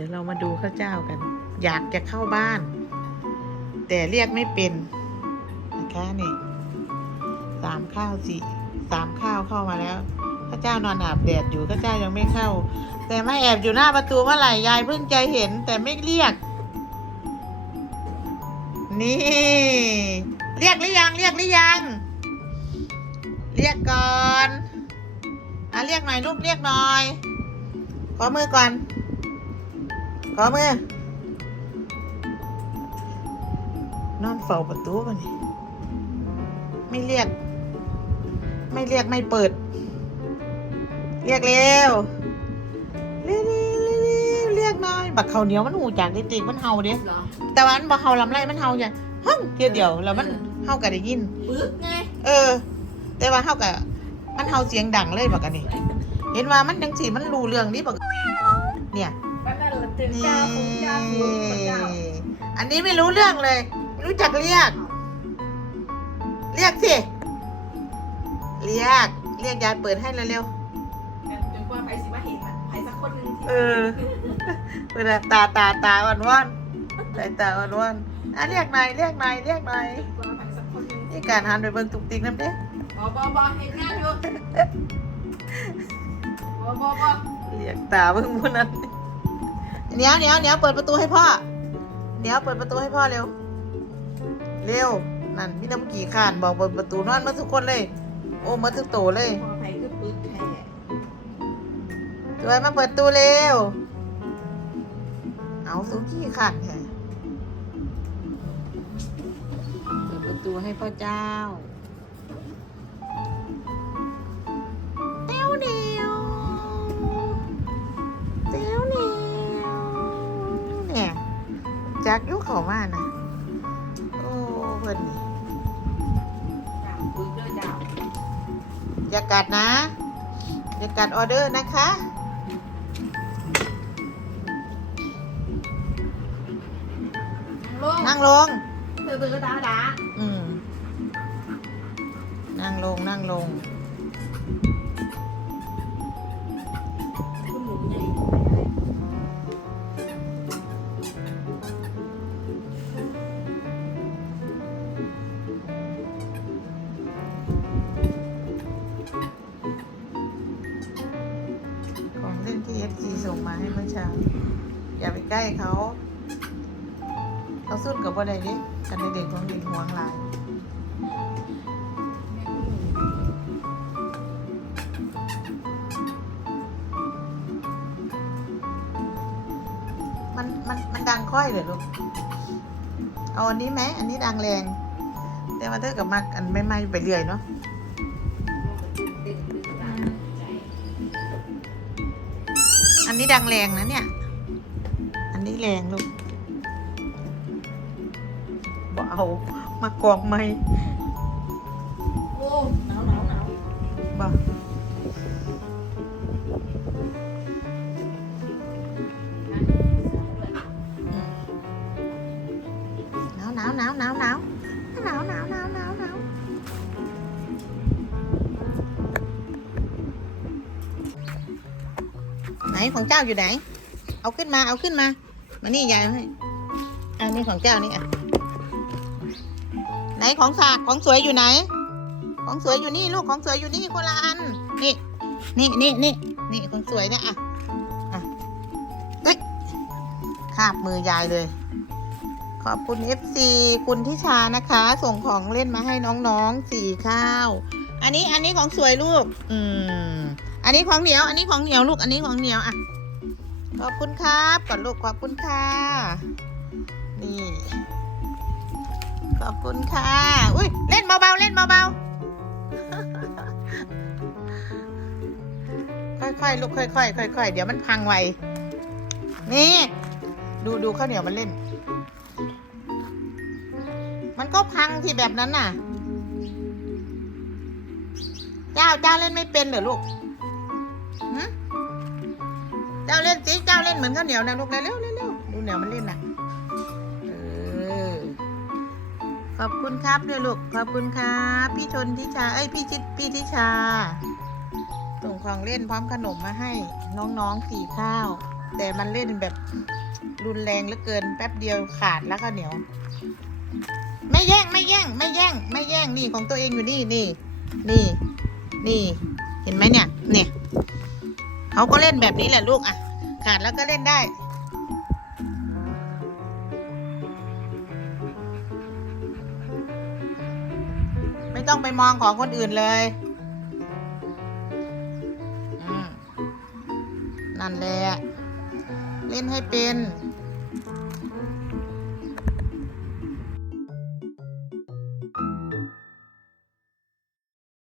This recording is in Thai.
ดี๋ยวเรามาดูข้าวเจ้ากัน อยากจะเข้าบ้าน แต่เรียกไม่เป็นนะคะนี่สามข้าวสี่สามข้าวเข้ามาแล้วข้าเจ้านอนอาบแดดอยู่ข้าเจ้ายังไม่เข้า แต่มาแอบอยู่หน้าประตูเมื่อไหร่ยายเพิ่งใจเห็นแต่ไม่เรียก นี่ เรียกหรือยังเรียกหรือยัง เรียกก่อนอะเรียกหน่อยลูกเรียกหน่อยขอมือก่อน ขอมือนอนเฝ้าประตูป่ะนี่ไม่เรียก ไม่เรียกไม่เปิด เรียกเร็วเร็วเร็วเร็วเร็วเรียกหน่อย บักเขาวเหนียวมันหูจากดิติกมันเห่าเด้เหรอแต่ว่ามันบักเขาลำไรมันเห่าอย่างฮึ่งเดียวเดียวแล้วมันเห่ากันได้ยินปึ๊กไงเออ แต่ว่าเห่ากับมันเห่าเสียงดังเลยบักกันนี่เห็นว่ามันจังสีมันรู้เรื่องนี้บักเนี่ย วันนั้นเราตื่นนี่เจ้าผมเจ้าผมเจ้าอันนี้ไม่รู้เรื่องเลย ไม่รู้จักเรียก เรียกสิ เรียก เรียกยายเปิดให้เร็วจนกว่าใครสิมาเห็นอะใครสักคนหนึ่งที่ๆเออเปิดตาตาตาอ่อนว่อนสายตาอ่อนว่อนอะเรียกหน่อยเรียกหน่อยเรียกหน่อยจนกว่าใครสักคนหนึ่งนี่การหันไปเบิ่งตุกติกน้ำเด้บอบอบอเห็นงานอยู่บอบอบอ เรียกตาเบิ่งพวกนั้น เดี๋ยวเดี๋ยวเดี๋ยวเปิดประตูให้พ่อเดี๋ยวเปิดประตูให้พ่อเร็ว เร็ว นั่นพี่น้ำกี่ขานบอกเปิดประตูนอนมาทุกคนเลย โอ้มาทุกโตเลยพอใครก็ปึ๊กแค่สวยมาเปิดตู้เร็ว เอาสุกี้ขันแค่เปิดประตูให้พ่อเจ้าเต้วเดี จักอยุคเขามานะโอ้เพิ่นนี่จ้าปึ๊กด้วยจ้าอย่ากัดนะ อย่ากัดออเดอร์นะคะลงนั่งลงเธอตื่นตาด่าอืมนั่งลงนั่งลง งมาให้เมื่อเช้า อย่าไปใกล้เขาเขาสุดกับบ่ได้ดิกันเด็กๆของเด็กห่วงหลายมันมันมันดังค่อยเลยลูกเอาอันนี้ไหมอันนี้ดังแรง แต่มาเธอกับมักอันไม่ไม่ไปเรื่อยเนาะ นนี้ดังแรงนะเนี่ย อันนี้แรงลูกบเอามากองไม่โอ้หนาวหนาวหนาวบ่หนาวหนาวหนาวหนาวหนาวหนาวหนาว นาวหนาวหนาวไหนของเจ้าอยู่ไหน เอาขึ้นมาเอาขึ้นมา มานี่ยายอาให้อันนี้ของเจ้านี่อะไหนของฝากของสวยอยู่ไหน ของสวยอยู่นี่ลูกของสวยอยู่นี่คนละอันนี่นี่นี่นี่นี่ของสวยเนี่ยอะอะเอ้ยคาบมือยายเลย ขอบคุณ FC คุณทิชานะคะ ส่งของเล่นมาให้น้องๆสี่ข้าว อันนี้อันนี้ของสวยลูก อืม อันนี้ของเหนียว อันนี้ของเหนียวลูก อันนี้ของเหนียวอะ ขอบคุณครับก่อนลูกขอบคุณค่ะ นี่ ขอบคุณค่ะ อุ้ยเล่นเบาๆเล่นเบาๆ ค่อยๆลูกค่อยๆค่อยๆเดี๋ยวมันพังไว นี่ ดูดูข้าวเหนียวมันเล่น มันก็พังที่แบบนั้นน่ะ เจ้าเจ้าเล่นไม่เป็นเหรอลูก เจ้าเล่นสิเจ้าเล่นเหมือนข้าวเหนียวนะลูกเร็วๆเร็วดูเหนียวมันเล่นน่ะเออขอบคุณครับด้วยลูกขอบคุณครับพี่ชนทิชาเอ้ยพี่ชิดพี่ทิชาส่งของเล่นพร้อมขนมมาให้น้องๆสี่ข้าว แต่มันเล่นแบบรุนแรงเหลือเกินแป๊บเดียวขาดแล้วก็เหนียว ไม่แย่งไม่แย่งไม่แย่งไม่แย่งนี่ของตัวเองอยู่นี่นี่นี่นี่ เห็นไหมเนี่ยเนี่ย เขาก็เล่นแบบนี้แหละลูกอะ ขาดแล้วก็เล่นได้ไม่ต้องไปมองของคนอื่นเลย นั่นแหละ เล่นให้เป็น